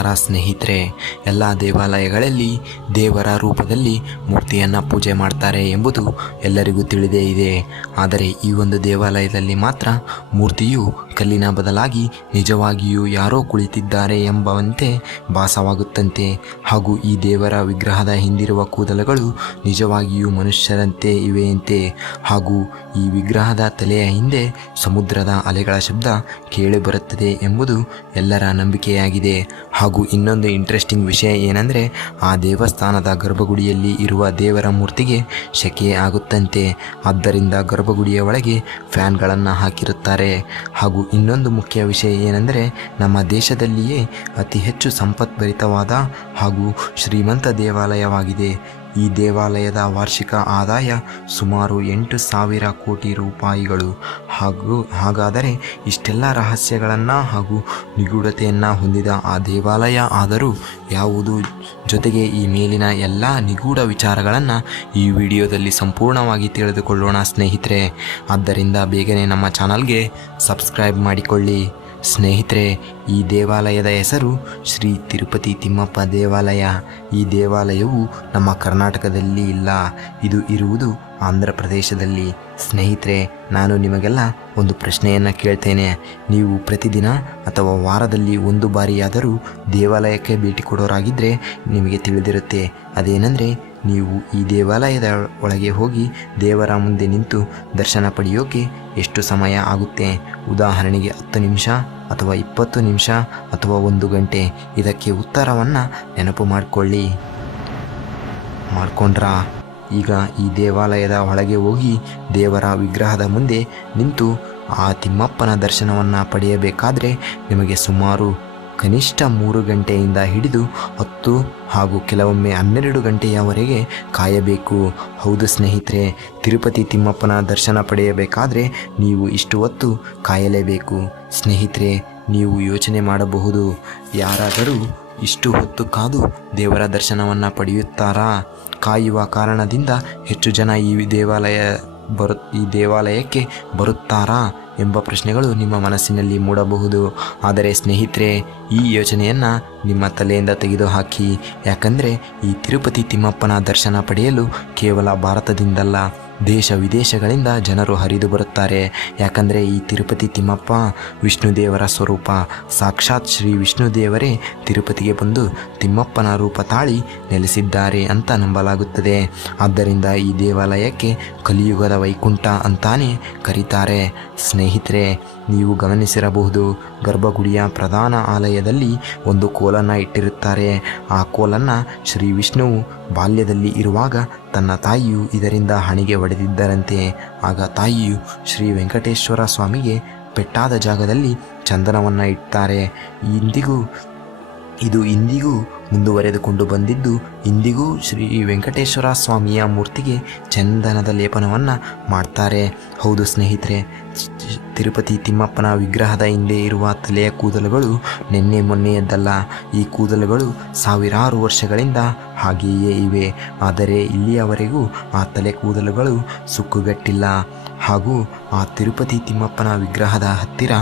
ನಮಸ್ಕಾರ ಸ್ನೇಹಿತರೆ. ಎಲ್ಲ ದೇವಾಲಯಗಳಲ್ಲಿ ದೇವರ ರೂಪದಲ್ಲಿ ಮೂರ್ತಿಯನ್ನು ಪೂಜೆ ಮಾಡ್ತಾರೆ ಎಂಬುದು ಎಲ್ಲರಿಗೂ ತಿಳಿದೇ ಇದೆ. ಆದರೆ ಈ ಒಂದು ದೇವಾಲಯದಲ್ಲಿ ಮಾತ್ರ ಮೂರ್ತಿಯು ಕಲ್ಲಿನ ಬದಲಾಗಿ ನಿಜವಾಗಿಯೂ ಯಾರೋ ಕುಳಿತಿದ್ದಾರೆ ಎಂಬಂತೆ ಭಾಸವಾಗುತ್ತಂತೆ. ಹಾಗೂ ಈ ದೇವರ ವಿಗ್ರಹದ ಹಿಂದಿರುವ ಕೂದಲುಗಳು ನಿಜವಾಗಿಯೂ ಮನುಷ್ಯರಂತೆ ಇವೆಯಂತೆ. ಹಾಗೂ ಈ ವಿಗ್ರಹದ ತಲೆಯ ಹಿಂದೆ ಸಮುದ್ರದ ಅಲೆಗಳ ಶಬ್ದ ಕೇಳಿಬರುತ್ತದೆ ಎಂಬುದು ಎಲ್ಲರ ನಂಬಿಕೆಯಾಗಿದೆ. ಹಾಗೂ ಇನ್ನೊಂದು ಇಂಟ್ರೆಸ್ಟಿಂಗ್ ವಿಷಯ ಏನಂದರೆ, ಆ ದೇವಸ್ಥಾನದ ಗರ್ಭಗುಡಿಯಲ್ಲಿ ಇರುವ ದೇವರ ಮೂರ್ತಿಗೆ ಶೆಕೆ ಆಗುತ್ತಂತೆ. ಆದ್ದರಿಂದ ಗರ್ಭಗುಡಿಯ ಒಳಗೆ ಫ್ಯಾನ್ಗಳನ್ನು ಹಾಕಿರುತ್ತಾರೆ. ಹಾಗೂ ಇನ್ನೊಂದು ಮುಖ್ಯ ವಿಷಯ ಏನೆಂದರೆ, ನಮ್ಮ ದೇಶದಲ್ಲಿಯೇ ಅತಿ ಹೆಚ್ಚು ಸಂಪತ್ಭರಿತವಾದ ಹಾಗೂ ಶ್ರೀಮಂತ ದೇವಾಲಯವಾಗಿದೆ. ಈ ದೇವಾಲಯದ ವಾರ್ಷಿಕ ಆದಾಯ ಸುಮಾರು 8,000 ಕೋಟಿ ರೂಪಾಯಿಗಳು. ಹಾಗಾದರೆ ಇಷ್ಟೆಲ್ಲ ರಹಸ್ಯಗಳನ್ನು ಹಾಗೂ ನಿಗೂಢತೆಯನ್ನು ಹೊಂದಿದ ಆ ದೇವಾಲಯ ಆದರೂ ಯಾವುದು? ಜೊತೆಗೆ ಈ ಮೇಲಿನ ಎಲ್ಲ ನಿಗೂಢ ವಿಚಾರಗಳನ್ನು ಈ ವಿಡಿಯೋದಲ್ಲಿ ಸಂಪೂರ್ಣವಾಗಿ ತಿಳಿದುಕೊಳ್ಳೋಣ ಸ್ನೇಹಿತರೆ. ಆದ್ದರಿಂದ ಬೇಗನೆ ನಮ್ಮ ಚಾನಲ್ಗೆ ಸಬ್ಸ್ಕ್ರೈಬ್ ಮಾಡಿಕೊಳ್ಳಿ ಸ್ನೇಹಿತರೆ. ಈ ದೇವಾಲಯದ ಹೆಸರು ಶ್ರೀ ತಿರುಪತಿ ತಿಮ್ಮಪ್ಪ ದೇವಾಲಯ. ಈ ದೇವಾಲಯವು ನಮ್ಮ ಕರ್ನಾಟಕದಲ್ಲಿ ಇಲ್ಲ, ಇದು ಇರುವುದು ಆಂಧ್ರ ಪ್ರದೇಶದಲ್ಲಿ. ಸ್ನೇಹಿತರೆ, ನಾನು ನಿಮಗೆಲ್ಲ ಒಂದು ಪ್ರಶ್ನೆಯನ್ನು ಕೇಳ್ತೇನೆ. ನೀವು ಪ್ರತಿದಿನ ಅಥವಾ ವಾರದಲ್ಲಿ ಒಂದು ಬಾರಿಯಾದರೂ ದೇವಾಲಯಕ್ಕೆ ಭೇಟಿ ಕೊಡೋರಾಗಿದ್ದರೆ ನಿಮಗೆ ತಿಳಿದಿರುತ್ತೆ. ಅದೇನೆಂದರೆ, ನೀವು ಈ ದೇವಾಲಯದ ಒಳಗೆ ಹೋಗಿ ದೇವರ ಮುಂದೆ ನಿಂತು ದರ್ಶನ ಪಡೆಯೋಕೆ ಎಷ್ಟು ಸಮಯ ಆಗುತ್ತೆ? ಉದಾಹರಣೆಗೆ 10 ನಿಮಿಷ ಅಥವಾ 20 ನಿಮಿಷ ಅಥವಾ 1 ಗಂಟೆ. ಇದಕ್ಕೆ ಉತ್ತರವನ್ನು ನೆನಪು ಮಾಡ್ಕೊಂಡ್ರಾ? ಈಗ ಈ ದೇವಾಲಯದ ಒಳಗೆ ಹೋಗಿ ದೇವರ ವಿಗ್ರಹದ ಮುಂದೆ ನಿಂತು ಆ ತಿಮ್ಮಪ್ಪನ ದರ್ಶನವನ್ನು ಪಡೆಯಬೇಕಾದ್ರೆ ನಿಮಗೆ ಸುಮಾರು ಕನಿಷ್ಠ 3 ಗಂಟೆಯಿಂದ ಹಿಡಿದು 10 ಹಾಗೂ ಕೆಲವೊಮ್ಮೆ 12 ಗಂಟೆಯವರೆಗೆ ಕಾಯಬೇಕು. ಹೌದು ಸ್ನೇಹಿತರೆ, ತಿರುಪತಿ ತಿಮ್ಮಪ್ಪನ ದರ್ಶನ ಪಡೆಯಬೇಕಾದ್ರೆ ನೀವು ಇಷ್ಟು ಹೊತ್ತು ಕಾಯಲೇಬೇಕು. ಸ್ನೇಹಿತರೆ, ನೀವು ಯೋಚನೆ ಮಾಡಬಹುದು, ಯಾರಾದರೂ ಇಷ್ಟು ಹೊತ್ತು ಕಾದು ದೇವರ ದರ್ಶನವನ್ನು ಪಡೆಯುತ್ತಾರಾ? ಕಾಯುವ ಕಾರಣದಿಂದ ಹೆಚ್ಚು ಜನ ಈ ದೇವಾಲಯಕ್ಕೆ ಬರುತ್ತಾರಾ ಎಂಬ ಪ್ರಶ್ನೆಗಳು ನಿಮ್ಮ ಮನಸ್ಸಿನಲ್ಲಿ ಮೂಡಬಹುದು. ಆದರೆ ಸ್ನೇಹಿತರೆ, ಈ ಯೋಚನೆಯನ್ನು ನಿಮ್ಮ ತಲೆಯಿಂದ ತೆಗೆದುಹಾಕಿ. ಯಾಕಂದರೆ ಈ ತಿರುಪತಿ ತಿಮ್ಮಪ್ಪನ ದರ್ಶನ ಪಡೆಯಲು ಕೇವಲ ಭಾರತದಿಂದಲ್ಲ, ದೇಶ ವಿದೇಶಗಳಿಂದ ಜನರು ಹರಿದು ಬರುತ್ತಾರೆ. ಯಾಕಂದರೆ ಈ ತಿರುಪತಿ ತಿಮ್ಮಪ್ಪ ವಿಷ್ಣುದೇವರ ಸ್ವರೂಪ. ಸಾಕ್ಷಾತ್ ಶ್ರೀ ವಿಷ್ಣುದೇವರೇ ತಿರುಪತಿಗೆ ಬಂದು ತಿಮ್ಮಪ್ಪನ ರೂಪ ತಾಳಿ ನೆಲೆಸಿದ್ದಾರೆ ಅಂತ ನಂಬಲಾಗುತ್ತದೆ. ಆದ್ದರಿಂದ ಈ ದೇವಾಲಯಕ್ಕೆ ಕಲಿಯುಗದ ವೈಕುಂಠ ಅಂತಾನೆ ಕರೀತಾರೆ. ಸ್ನೇಹಿತರೆ, ನೀವು ಗಮನಿಸಿರಬಹುದು, ಗರ್ಭಗುಡಿಯ ಪ್ರಧಾನ ಆಲಯದಲ್ಲಿ ಒಂದು ಕೋಲನ್ನು ಇಟ್ಟಿರುತ್ತಾರೆ. ಆ ಕೋಲನ್ನು ಶ್ರೀ ವಿಷ್ಣುವು ಬಾಲ್ಯದಲ್ಲಿ ಇರುವಾಗ ತನ್ನ ತಾಯಿಯು ಇದರಿಂದ ಹಣೆಗೆ ಹೊಡೆದಿದ್ದರಂತೆ. ಆಗ ತಾಯಿಯು ಶ್ರೀ ವೆಂಕಟೇಶ್ವರ ಸ್ವಾಮಿಗೆ ಪೆಟ್ಟಾದ ಜಾಗದಲ್ಲಿ ಚಂದನವನ್ನು ಇಡ್ತಾರೆ. ಇದು ಇಂದಿಗೂ ಮುಂದುವರೆದುಕೊಂಡು ಬಂದಿದ್ದು, ಇಂದಿಗೂ ಶ್ರೀ ವೆಂಕಟೇಶ್ವರ ಸ್ವಾಮಿಯ ಮೂರ್ತಿಗೆ ಚಂದನದ ಲೇಪನವನ್ನು ಮಾಡ್ತಾರೆ. ಹೌದು ಸ್ನೇಹಿತರೆ, ತಿರುಪತಿ ತಿಮ್ಮಪ್ಪನ ವಿಗ್ರಹದ ಹಿಂದೆ ಇರುವ ತಲೆಯ ಕೂದಲುಗಳು ನಿನ್ನೆ ಮೊನ್ನೆಯದ್ದಲ್ಲ. ಈ ಕೂದಲುಗಳು ಸಾವಿರಾರು ವರ್ಷಗಳಿಂದ ಹಾಗೆಯೇ ಇವೆ. ಆದರೆ ಇಲ್ಲಿಯವರೆಗೂ ಆ ತಲೆ ಕೂದಲುಗಳು ಸುಕ್ಕುಗಟ್ಟಿಲ್ಲ. ಹಾಗೂ ಆ ತಿರುಪತಿ ತಿಮ್ಮಪ್ಪನ ವಿಗ್ರಹದ ಹತ್ತಿರ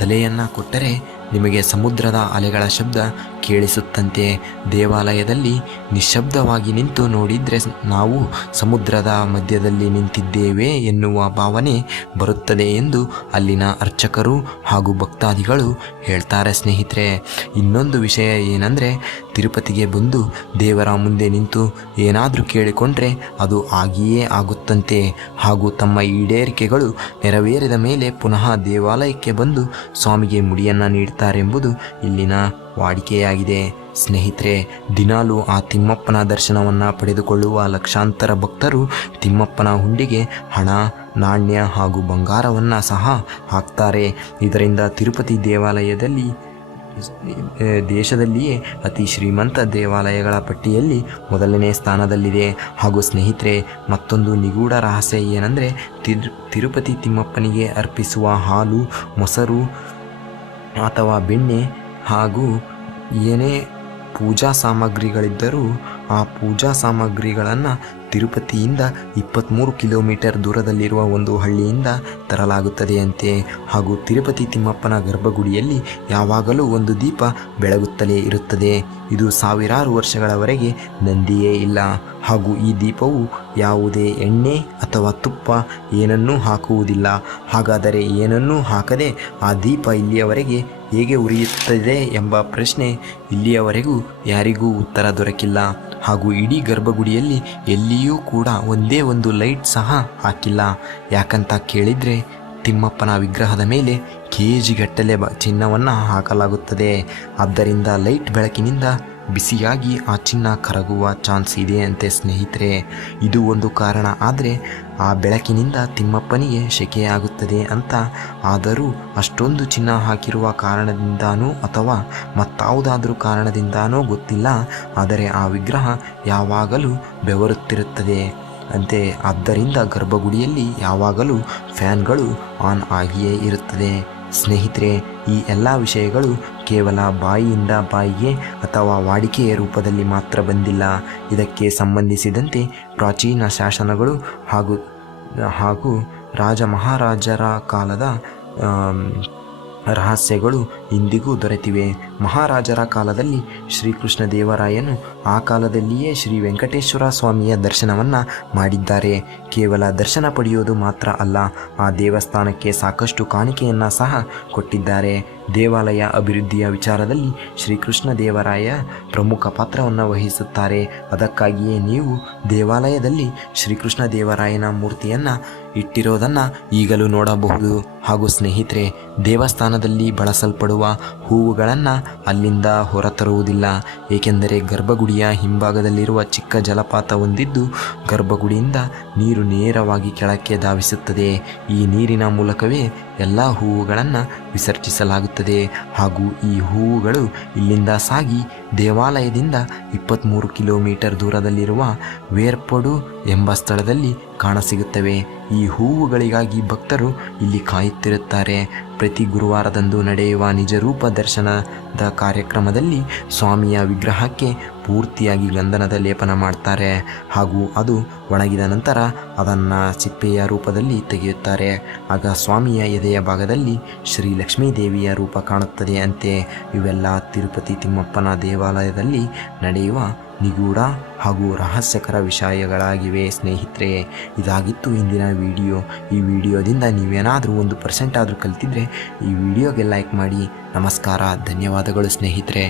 ತಲೆಯನ್ನು ಕೊಟ್ಟರೆ ನಿಮಗೆ ಸಮುದ್ರದ ಅಲೆಗಳ ಶಬ್ದ ಕೇಳಿಸುತ್ತಂತೆ. ದೇವಾಲಯದಲ್ಲಿ ನಿಶ್ಶಬ್ದವಾಗಿ ನಿಂತು ನೋಡಿದರೆ ನಾವು ಸಮುದ್ರದ ಮಧ್ಯದಲ್ಲಿ ನಿಂತಿದ್ದೇವೆ ಎನ್ನುವ ಭಾವನೆ ಬರುತ್ತದೆ ಎಂದು ಅಲ್ಲಿನ ಅರ್ಚಕರು ಹಾಗೂ ಭಕ್ತಾದಿಗಳು ಹೇಳ್ತಾರೆ ಸ್ನೇಹಿತರೆ. ಇನ್ನೊಂದು ವಿಷಯ ಏನಂದರೆ, ತಿರುಪತಿಗೆ ಬಂದು ದೇವರ ಮುಂದೆ ನಿಂತು ಏನಾದರೂ ಕೇಳಿಕೊಂಡ್ರೆ ಅದು ಆಗಿಯೇ ಆಗುತ್ತಂತೆ. ಹಾಗೂ ತಮ್ಮ ಈಡೇರಿಕೆಗಳು ನೆರವೇರಿದ ಮೇಲೆ ಪುನಃ ದೇವಾಲಯಕ್ಕೆ ಬಂದು ಸ್ವಾಮಿಗೆ ಮುಡಿಯನ್ನು ನೀಡ್ತಾರೆಂಬುದು ಇಲ್ಲಿನ ವಾಡಿಕೆಯಾಗಿದೆ. ಸ್ನೇಹಿತರೆ, ದಿನಾಲೂ ಆ ತಿಮ್ಮಪ್ಪನ ದರ್ಶನವನ್ನು ಪಡೆದುಕೊಳ್ಳುವ ಲಕ್ಷಾಂತರ ಭಕ್ತರು ತಿಮ್ಮಪ್ಪನ ಹುಂಡಿಗೆ ಹಣ, ನಾಣ್ಯ ಹಾಗೂ ಬಂಗಾರವನ್ನು ಸಹ ಹಾಕ್ತಾರೆ. ಇದರಿಂದ ತಿರುಪತಿ ದೇವಾಲಯದಲ್ಲಿ ದೇಶದಲ್ಲಿಯೇ ಅತಿ ಶ್ರೀಮಂತ ದೇವಾಲಯಗಳ ಪಟ್ಟಿಯಲ್ಲಿ ಮೊದಲನೇ ಸ್ಥಾನದಲ್ಲಿದೆ. ಹಾಗೂ ಸ್ನೇಹಿತರೆ, ಮತ್ತೊಂದು ನಿಗೂಢ ರಹಸ್ಯ ಏನೆಂದರೆ, ತಿರುಪತಿ ತಿಮ್ಮಪ್ಪನಿಗೆ ಅರ್ಪಿಸುವ ಹಾಲು, ಮೊಸರು ಅಥವಾ ಬೆಣ್ಣೆ ಹಾಗೂ ಏನೇ ಪೂಜಾ ಸಾಮಗ್ರಿಗಳಿದ್ದರೂ ಆ ಪೂಜಾ ಸಾಮಗ್ರಿಗಳನ್ನು ತಿರುಪತಿಯಿಂದ 23 ಕಿಲೋಮೀಟರ್ ದೂರದಲ್ಲಿರುವ ಒಂದು ಹಳ್ಳಿಯಿಂದ ತರಲಾಗುತ್ತದೆಯಂತೆ. ಹಾಗೂ ತಿರುಪತಿ ತಿಮ್ಮಪ್ಪನ ಗರ್ಭಗುಡಿಯಲ್ಲಿ ಯಾವಾಗಲೂ ಒಂದು ದೀಪ ಬೆಳಗುತ್ತಲೇ ಇರುತ್ತದೆ. ಇದು ಸಾವಿರಾರು ವರ್ಷಗಳವರೆಗೆ ನಂದಿಯೇ ಇಲ್ಲ. ಹಾಗೂ ಈ ದೀಪವು ಯಾವುದೇ ಎಣ್ಣೆ ಅಥವಾ ತುಪ್ಪ ಏನನ್ನೂ ಹಾಕುವುದಿಲ್ಲ. ಹಾಗಾದರೆ ಏನನ್ನೂ ಹಾಕದೆ ಆ ದೀಪ ಇಲ್ಲಿಯವರೆಗೆ ಹೇಗೆ ಉರಿಯುತ್ತದೆ ಎಂಬ ಪ್ರಶ್ನೆ ಇಲ್ಲಿಯವರೆಗೂ ಯಾರಿಗೂ ಉತ್ತರ ದೊರಕಿಲ್ಲ. ಹಾಗೂ ಇಡೀ ಗರ್ಭಗುಡಿಯಲ್ಲಿ ಎಲ್ಲಿಯೂ ಕೂಡ ಒಂದೇ ಒಂದು ಲೈಟ್ ಸಹ ಹಾಕಿಲ್ಲ. ಯಾಕಂತ ಕೇಳಿದರೆ ತಿಮ್ಮಪ್ಪನ ವಿಗ್ರಹದ ಮೇಲೆ KG-ಗಟ್ಟಲೆ ಚಿನ್ನವನ್ನು ಹಾಕಲಾಗುತ್ತದೆ. ಆದ್ದರಿಂದ ಲೈಟ್ ಬೆಳಕಿನಿಂದ ಬಿಸಿಯಾಗಿ ಆ ಚಿನ್ನ ಕರಗುವ ಚಾನ್ಸ್ ಇದೆ ಅಂತೆ ಸ್ನೇಹಿತರೆ. ಇದು ಒಂದು ಕಾರಣ. ಆದರೆ ಆ ಬೆಳಕಿನಿಂದ ತಿಮ್ಮಪ್ಪನಿಗೆ ಶೆಕೆಯಾಗುತ್ತದೆ ಅಂತ. ಆದರೂ ಅಷ್ಟೊಂದು ಚಿನ್ನ ಹಾಕಿರುವ ಕಾರಣದಿಂದಾನೋ ಅಥವಾ ಮತ್ತಾವುದಾದ್ರೂ ಕಾರಣದಿಂದಾನೋ ಗೊತ್ತಿಲ್ಲ, ಆದರೆ ಆ ವಿಗ್ರಹ ಯಾವಾಗಲೂ ಬೆವರುತ್ತಿರುತ್ತದೆ ಅಂತೆ. ಆದ್ದರಿಂದ ಗರ್ಭಗುಡಿಯಲ್ಲಿ ಯಾವಾಗಲೂ ಫ್ಯಾನ್ಗಳು ಆನ್ ಆಗಿಯೇ ಇರುತ್ತದೆ. ಸ್ನೇಹಿತರೆ, ಈ ಎಲ್ಲ ವಿಷಯಗಳು ಕೇವಲ ಬಾಯಿಯಿಂದ ಬಾಯಿಗೆ ಅಥವಾ ವಾಡಿಕೆಯ ರೂಪದಲ್ಲಿ ಮಾತ್ರ ಬಂದಿಲ್ಲ. ಇದಕ್ಕೆ ಸಂಬಂಧಿಸಿದಂತೆ ಪ್ರಾಚೀನ ಶಾಸನಗಳು ಹಾಗೂ ರಾಜ ಮಹಾರಾಜರ ಕಾಲದ ರಹಸ್ಯಗಳು ಇಂದಿಗೂ ದೊರೆತಿವೆ. ಮಹಾರಾಜರ ಕಾಲದಲ್ಲಿ ಶ್ರೀಕೃಷ್ಣ ದೇವರಾಯನು ಆ ಕಾಲದಲ್ಲಿಯೇ ಶ್ರೀ ವೆಂಕಟೇಶ್ವರ ಸ್ವಾಮಿಯ ದರ್ಶನವನ್ನು ಮಾಡಿದ್ದಾರೆ. ಕೇವಲ ದರ್ಶನ ಪಡೆಯೋದು ಮಾತ್ರ ಅಲ್ಲ, ಆ ದೇವಸ್ಥಾನಕ್ಕೆ ಸಾಕಷ್ಟು ಕಾಣಿಕೆಯನ್ನು ಸಹ ಕೊಟ್ಟಿದ್ದಾರೆ. ದೇವಾಲಯ ಅಭಿವೃದ್ಧಿಯ ವಿಚಾರದಲ್ಲಿ ಶ್ರೀಕೃಷ್ಣ ದೇವರಾಯ ಪ್ರಮುಖ ಪಾತ್ರವನ್ನು ವಹಿಸುತ್ತಾರೆ. ಅದಕ್ಕಾಗಿಯೇ ನೀವು ದೇವಾಲಯದಲ್ಲಿ ಶ್ರೀಕೃಷ್ಣ ದೇವರಾಯನ ಮೂರ್ತಿಯನ್ನು ಇಟ್ಟಿರೋದನ್ನು ಈಗಲೂ ನೋಡಬಹುದು. ಹಾಗೂ ಸ್ನೇಹಿತರೆ, ದೇವಸ್ಥಾನದಲ್ಲಿ ಬಳಸಲ್ಪಡುವ ಹೂವುಗಳನ್ನು ಅಲ್ಲಿಂದ ಹೊರತರುವುದಿಲ್ಲ. ಏಕೆಂದರೆ ಗರ್ಭಗುಡಿಯ ಹಿಂಭಾಗದಲ್ಲಿರುವ ಚಿಕ್ಕ ಜಲಪಾತ ಹೊಂದಿದ್ದು ಗರ್ಭಗುಡಿಯಿಂದ ನೀರು ನೇರವಾಗಿ ಕೆಳಕ್ಕೆ ಧಾವಿಸುತ್ತದೆ. ಈ ನೀರಿನ ಮೂಲಕವೇ ಎಲ್ಲ ಹೂವುಗಳನ್ನು ವಿಸರ್ಜಿಸಲಾಗುತ್ತದೆ. ಹಾಗೂ ಈ ಹೂವುಗಳು ಇಲ್ಲಿಂದ ಸಾಗಿ ದೇವಾಲಯದಿಂದ 23 ಕಿಲೋಮೀಟರ್ ದೂರದಲ್ಲಿರುವ ವೇರ್ಪಡು ಎಂಬ ಸ್ಥಳದಲ್ಲಿ ಕಾಣಸಿಗುತ್ತವೆ. ಈ ಹೂವುಗಳಿಗಾಗಿ ಭಕ್ತರು ಇಲ್ಲಿ ಕಾಯುತ್ತಿರುತ್ತಾರೆ. ಪ್ರತಿ ಗುರುವಾರದಂದು ನಡೆಯುವ ನಿಜರೂಪ ದರ್ಶನದ ಕಾರ್ಯಕ್ರಮದಲ್ಲಿ ಸ್ವಾಮಿಯ ವಿಗ್ರಹಕ್ಕೆ ಪೂರ್ತಿಯಾಗಿ ಗಂಧನದ ಲೇಪನ ಮಾಡ್ತಾರೆ. ಹಾಗೂ ಅದು ಒಣಗಿದ ನಂತರ ಅದನ್ನು ಸಿಪ್ಪೆಯ ರೂಪದಲ್ಲಿ ತೆಗೆಯುತ್ತಾರೆ. ಆಗ ಸ್ವಾಮಿಯ ಎದೆಯ ಭಾಗದಲ್ಲಿ ಶ್ರೀ ಲಕ್ಷ್ಮೀ ದೇವಿಯ ರೂಪ ಕಾಣುತ್ತದೆ ಅಂತೆ. ಇವೆಲ್ಲ ತಿರುಪತಿ ತಿಮ್ಮಪ್ಪನ ದೇವಾಲಯದಲ್ಲಿ ನಡೆಯುವ ನಿಗೂಢ ಹಾಗೂ ರಹಸ್ಯಕರ ವಿಷಯಗಳಾಗಿವೆ ಸ್ನೇಹಿತರೆ. ಇದಾಗಿತ್ತು ಇಂದಿನ ವಿಡಿಯೋ. ಈ ವಿಡಿಯೋದಿಂದ ನೀವೇನಾದರೂ 1% ಆದರೂ ಕಲಿತಿದ್ರೆ ಈ ವಿಡಿಯೋಗೆ ಲೈಕ್ ಮಾಡಿ. ನಮಸ್ಕಾರ, ಧನ್ಯವಾದಗಳು ಸ್ನೇಹಿತರೆ.